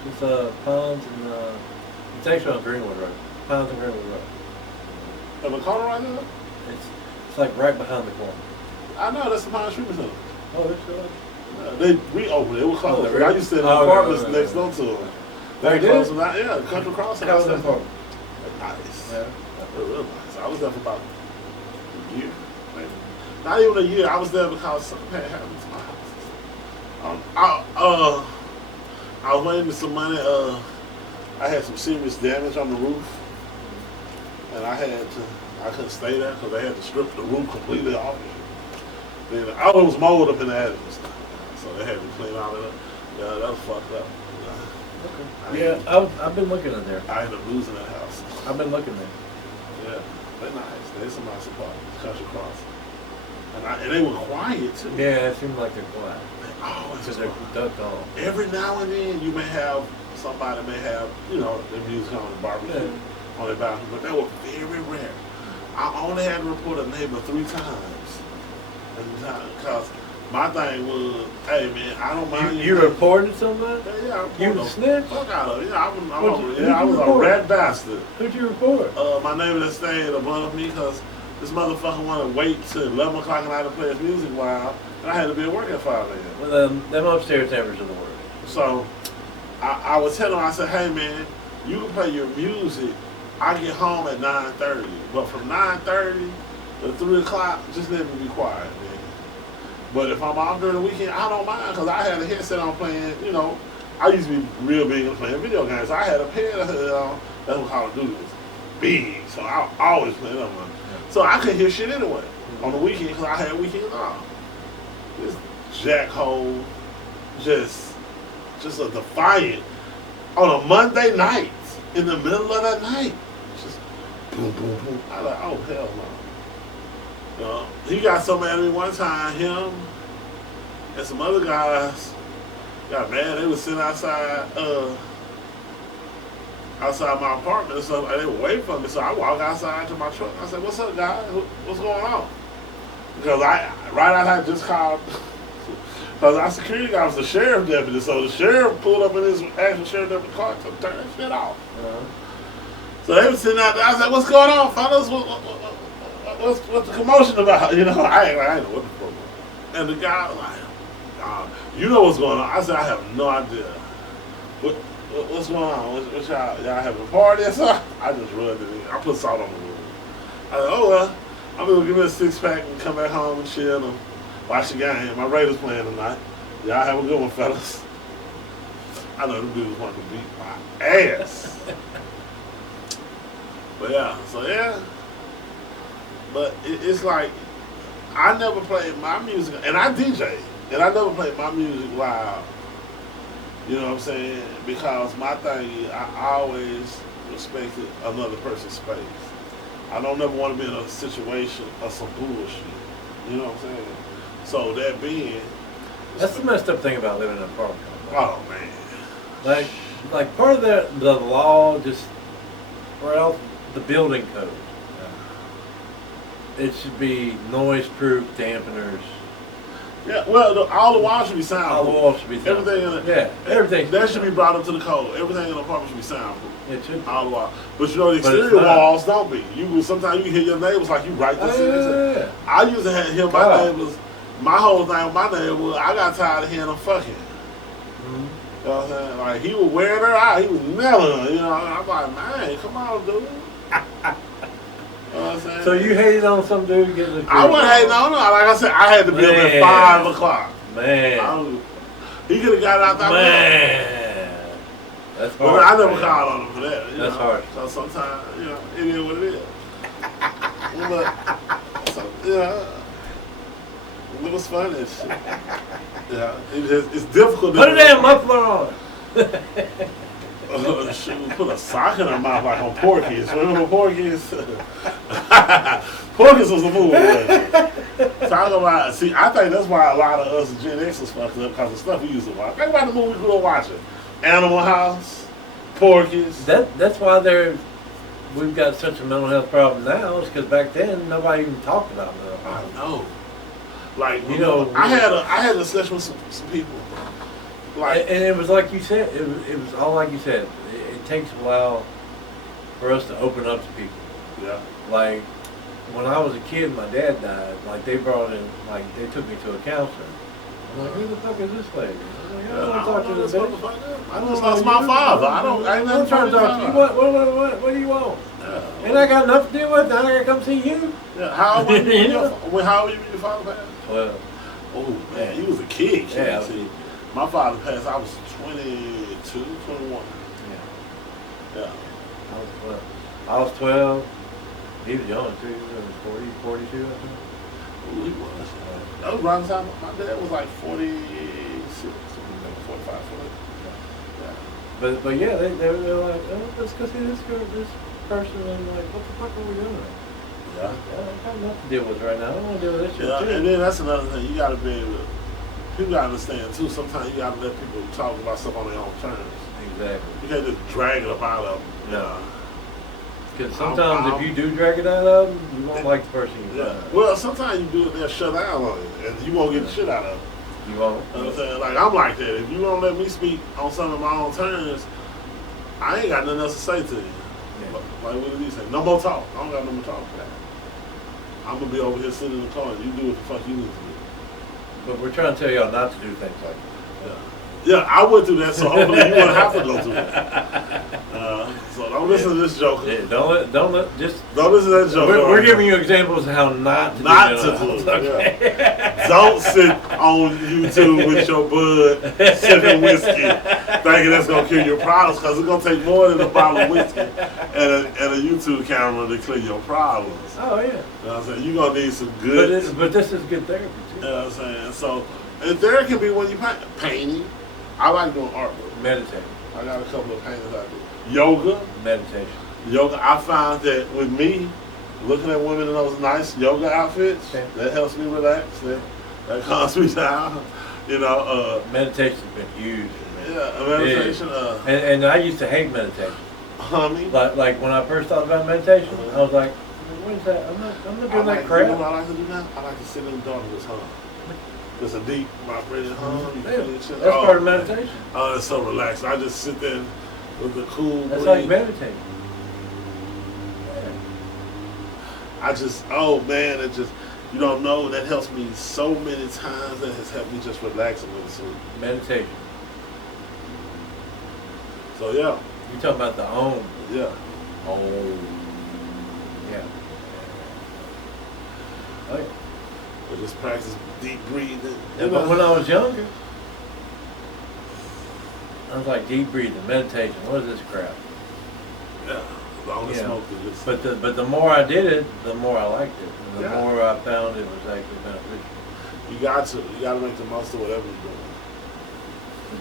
It's Ponds and it's actually on Greenwood Road. Ponds and Greenwood Road. In the corner right now? It's like right behind the corner. I know, that's the Pine Tree Center. Oh, there's still. They reopened it. It was closed. Oh, really? I used to stay in the Oh, apartments yeah. next door to them. They They did? closed them out. Yeah, Country Crossing. How was that for? Nice. Yeah. Real nice. I was there for about a year. Maybe. Not even a year. I was there because something had happened to my house. I was waiting for some money. I had some serious damage on the roof, and I couldn't stay there because they had to strip the roof completely off. Then I was mold up in the attic and stuff, so they had to clean all of that. Yeah, that was fucked up. Okay. I've been looking in there. I ended up losing that house. I've been looking there. Yeah, they're nice. They're some nice apartments, Country Cross. And they were quiet too. Yeah, it seemed like they're quiet. They always Because they're ducked off. Every now and then you may have somebody their music on the barbecue on their balcony, but they were very rare. I only had to report a neighbor 3 times. Because my thing was, hey man, I don't mind You reported somebody? Yeah, I You reported snitch? Fuck out of it. Yeah, Who'd you I was a report? rat bastard. Who'd you report? My neighbor that stayed above me because this motherfucker wanted to wait till 11 o'clock at night to play his music while, and I had to be at work at 5 a.m. Well, them upstairs neighbors are the worst. So I was telling him, I said, hey man, you can play your music. I get home at 9:30, but from 9:30 to 3 o'clock, just let me be quiet, man. But if I'm out during the weekend, I don't mind because I had a headset on playing, I used to be real big in playing video games. So I had a headset on, that's what Call of Duty was big, so I always played that one. So I couldn't hear shit anyway on the weekend because I had weekends off. This jackhole, just a defiant on a Monday night in the middle of that night. Just boom, boom, boom. I like, oh hell no. He got so mad at me one time, him and some other guys got mad. They was sitting outside my apartment and stuff, and they were waiting for me. So I walked outside to my truck. I said, "What's up, guys? What's going on?" Because right out, I just called. Because our security guy was the sheriff deputy, so the sheriff pulled up in his actual sheriff deputy car to turn that shit off. So they were sitting out there. I said, "What's going on, fellas? What's the commotion about?" I ain't know what the fuck was. And the guy was like, "You know what's going on?" I said, "I have no idea. What's going on? What y'all having a party or something?" I just rubbed it in. I put salt on the wound. I said, "Oh well, I'm gonna give me a 6-pack and come back home and chill and watch the game. My Raiders playing tonight. Y'all have a good one, fellas." I know them dudes want to beat my ass. But yeah. But it's like, I never played my music, and I DJ, and I never played my music loud. You know what I'm saying? Because my thing is, I always respected another person's space. I don't never want to be in a situation of some bullshit. You know what I'm saying? So that being, That's the messed up thing about living in an apartment. oh man, Like part of the law just, or else the building code. It should be noise-proof dampeners. yeah. Well, all the walls should be soundproof. All the walls should be everything. Everything. That should be brought up to the code. Everything in the apartment should be soundproof. It should be. All the walls. But you know the exterior walls don't be. Sometimes you hear your neighbors like you right there. Yeah. I used to hear my neighbors. My whole thing with my neighbor was I got tired of hearing them fucking. Mm-hmm. You know what I'm saying? Like he was wearing her out. He was nailing her. You know. I'm like, man, come on, dude. You know what I'm saying? So you hated on some dude getting the. I wasn't hating on him. Like I said, I had to be up at 5 o'clock. Man. He could have got out that Man. That's hard. But I never called on him for that. That's hard. So sometimes, it is what it is. But, it was fun and shit. Yeah, it's difficult. Put a damn muffler on. Shoot, put a sock in her mouth like on Porky's. Remember Porky's? Porky's was the movie. Talk about, see, I think that's why a lot of us Gen X was fucked up because of stuff we used to watch. Think about the movie we grew up watching. Animal House, Porky's. That's why we've got such a mental health problem now, is because back then nobody even talked about mental health. I know. Like, I had a discussion with some people. Like, and it was like you said, it was all like you said. It takes a while for us to open up to people. Yeah. Like, when I was a kid, my dad died. Like, they took me to a counselor. I'm like, who the fuck is this lady? I'm like, I don't want to talk to this bitch. I just lost my father. I'm not trying to talk to you. What do you want? Yeah. And I got enough to deal with. Now I gotta come see you. Yeah. How old were you when your father passed? 12. Oh man, he was a kid. Yeah. See, my father passed. I was 22, 21. Yeah. I was 12. He was young too. He was 40, 42, I think. Ooh, he was. That was around the time my dad was like 46, 45, 40. Yeah. But yeah, they were like, oh, let's go see this person, and like, what the fuck are we doing? Yeah. I got enough to deal with right now. I don't want to deal with this shit. Yeah, too. and then that's another thing. You got to be able to. People got to understand too. Sometimes you got to let people talk about stuff on their own terms. Exactly. You can't just drag it up out of them. Yeah. Because sometimes if you do drag it out of them, you won't like the person you yeah. Well, sometimes you do it, they'll shut down on you, and you won't get the shit out of them. You won't. You know what I'm saying? Like, I'm like that. If you don't let me speak on some of my own terms, I ain't got nothing else to say to you. Yeah. Like, what did he say? No more talk. I don't got no more talk for that. I'm going to be over here sitting in the car, and you do what the fuck you need to do. But we're trying to tell y'all not to do things like that. Yeah, I went through that, so hopefully you won't have to go through that. So don't listen to this joker. Yeah, don't listen to that joker. We're giving you examples of how not to do it. Okay. Yeah. Don't sit on YouTube with your bud sipping whiskey, thinking that's gonna cure your problems, because it's gonna take more than a bottle of whiskey and a YouTube camera to clear your problems. Oh yeah. You know what I'm saying? You're gonna need some good. But this is good therapy too. You know what I'm saying? So, and therapy can be when you painting. I like doing artwork. Meditating. I got a couple of paintings I do. Yoga. Meditation. Yoga. I found that with me, looking at women in those nice yoga outfits, that helps me relax. That calms me down. Meditation's been huge. Yeah, meditation. And I used to hate meditation. Honey. Like when I first thought about meditation, I was like, what is that? I'm not doing that crap. You know what I like to do now? I like to sit in the dark and just hum. Just a deep, my breathing hum. That's part of meditation. Oh, it's so relaxing. I just sit there with the cool That's breeze. like meditating. Yeah. You don't know, that helps me so many times. That has helped me just relax and go to sleep. Meditation. So, yeah. You talking about the Om. Yeah. Om. Yeah. Oh, yeah. But just practice deep breathing. Yeah, but when I was younger, I was like, deep breathing, meditation, what is this crap? Yeah, long as smoke is just... But the more I did it, the more I liked it. And the more I found it was actually beneficial. You got to make the most of whatever you're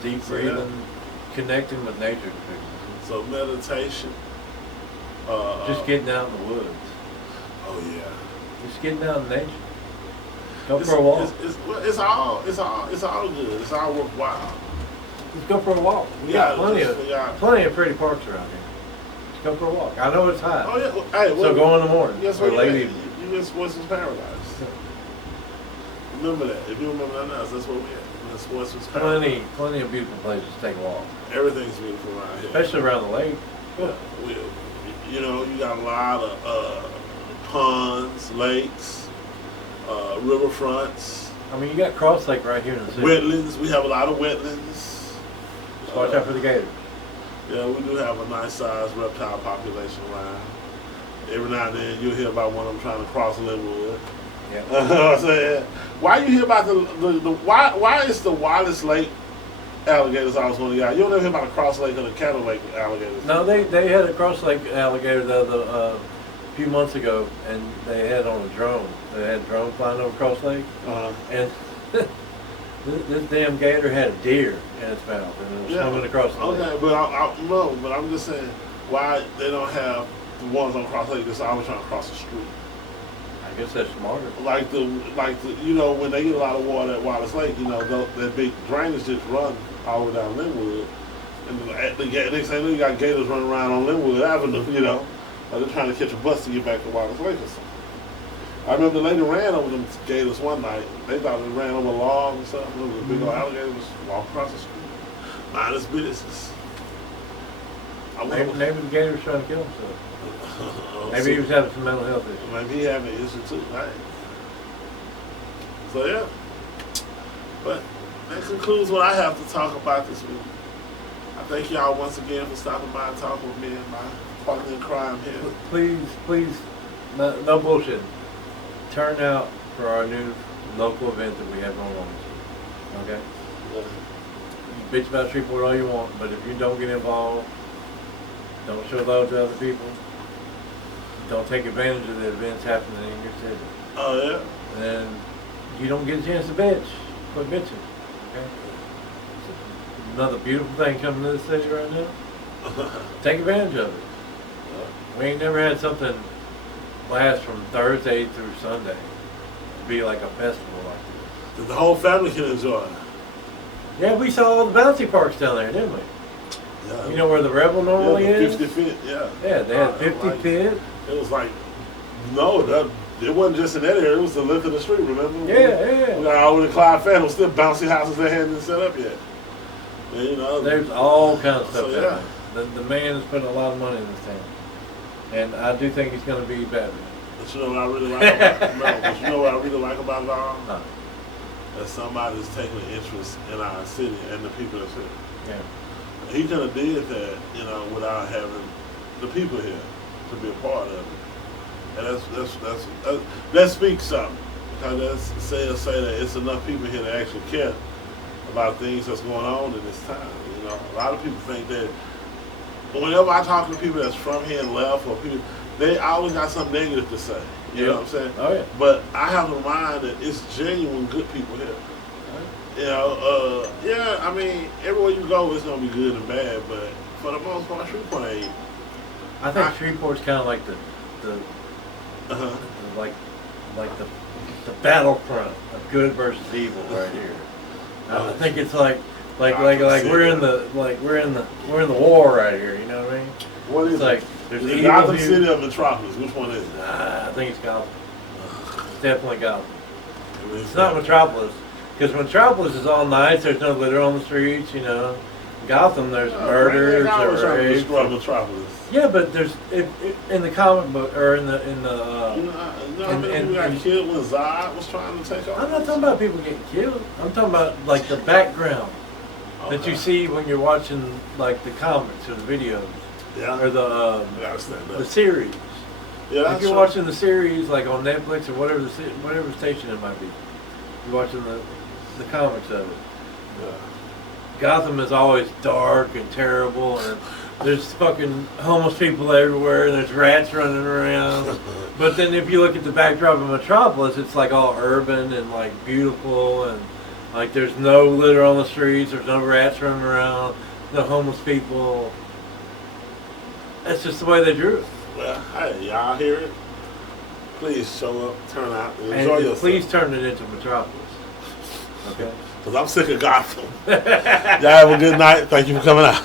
doing. Deep breathing, connecting with nature. So meditation. Just getting out in the woods. Oh, yeah. Just getting out in nature. Go for a walk. It's all good. It's all worthwhile. Let's go for a walk. We got plenty of pretty parks around here. Let's go for a walk. I know it's hot. Oh yeah. Hey, so go in the morning. Yes, or late evening. You in Sportsman's Paradise. Remember that. If you remember nothing else, that's where we at. In Sportsman's Paradise. Plenty of beautiful places to take a walk. Everything's beautiful around here. Especially around the lake. Yeah. You know, you got a lot of ponds, lakes, riverfronts. I mean, you got Cross Lake right here in the city. Wetlands. We have a lot of wetlands. Just watch out for the gators. Yeah, we do have a nice sized reptile population around. Every now and then you'll hear about one of them trying to cross Linwood. Yeah. You know what I'm saying? Why you hear about why is the Wallace Lake alligators always one of the guys? You don't ever hear about the Cross Lake or the Cattle Lake alligators. No, they had a Cross Lake alligator a few months ago, and they had on a drone. They had a drone flying over Cross Lake, and this damn gator had a deer in its mouth, and it was swimming across the lake. Okay, but I'm just saying why they don't have the ones on Cross Lake that's always trying to cross the street. I guess that's smarter. Like the you know, when they get a lot of water at Wallace Lake, you know, that big drainage just run all the way down Linwood, and the next thing you got gators running around on Linwood Avenue, you know, like they're trying to catch a bus to get back to Wallace Lake or something. I remember the lady ran over them gators one night. They thought they ran over a log or something. There was a big old alligator was walking across the street. Mind his business. Maybe the gator was trying to kill himself. Maybe he was having some mental health issues. Maybe he having an issue too, right? So yeah. But that concludes what I have to talk about this week. I thank y'all once again for stopping by and talking with me and my partner in crime here. Please, no bullshit. Turn out for our new local event that we have going on this week. Okay? Yeah. You bitch about Shreveport all you want, but if you don't get involved, don't show love to other people, don't take advantage of the events happening in your city. Oh yeah? Then you don't get a chance to bitch. Quit bitching. Okay? It's another beautiful thing coming to the city right now. Take advantage of it. We ain't never had something last from Thursday through Sunday. It'd be like a festival like this. That the whole family can enjoy. Yeah, we saw all the bouncy parks down there, didn't we? Yeah. You know where the Rebel normally is? 50 feet, yeah. Yeah, they had 50 feet. It was like, it wasn't just in that area, it was the length of the street, remember? Yeah. We got all over the Clyde family, still bouncy houses they hadn't set up yet. And, you know, there's all kinds of stuff so, down there. The man has put a lot of money in this town. And I do think he's going to be better. But you know what I really like about it? No, but you know what I really like about it all? Huh. That somebody's taking an interest in our city and the people that's here. Yeah. He could have did that, you know, without having the people here to be a part of it. And that speaks something. Because that say that it's enough people here to actually care about things that's going on in this town. You know, a lot of people think that whenever I talk to people that's from here and left, or people, they always got something negative to say. You know what I'm saying? Oh yeah. But I have in mind that it's genuine good people here. You know, I mean, everywhere you go, it's gonna be good and bad, but for the most part, Shreveport ain't. I think Shreveport's kind of like the battlefront of good versus evil right here. I think it's like we're in the war right here. You know what I mean? What is it's like there's the evil Gotham City of Metropolis. Which one is it? I think it's Gotham. It's definitely Gotham. It's not Metropolis, because Metropolis is all nice. There's no litter on the streets. You know, Gotham there's murders or rapes. Metropolis. Yeah, but there's in the comic book or in the we got killed when Zod was trying to take over. I'm not talking about people getting killed. I'm talking about like the background that you see when you're watching like the comics or the videos. Yeah. Or the series. Yeah, if you're watching the series like on Netflix or whatever station it might be, you're watching the comics of it. Yeah. Gotham is always dark and terrible, and there's fucking homeless people everywhere, and there's rats running around. But then if you look at the backdrop of Metropolis, it's like all urban and like beautiful, and like there's no litter on the streets, there's no rats running around, no homeless people. That's just the way they drew it. Well, hey, y'all hear it? Please show up, turn out, and And enjoy yourself. please turn it into Metropolis. Okay? Because I'm sick of Gotham. Y'all have a good night. Thank you for coming out.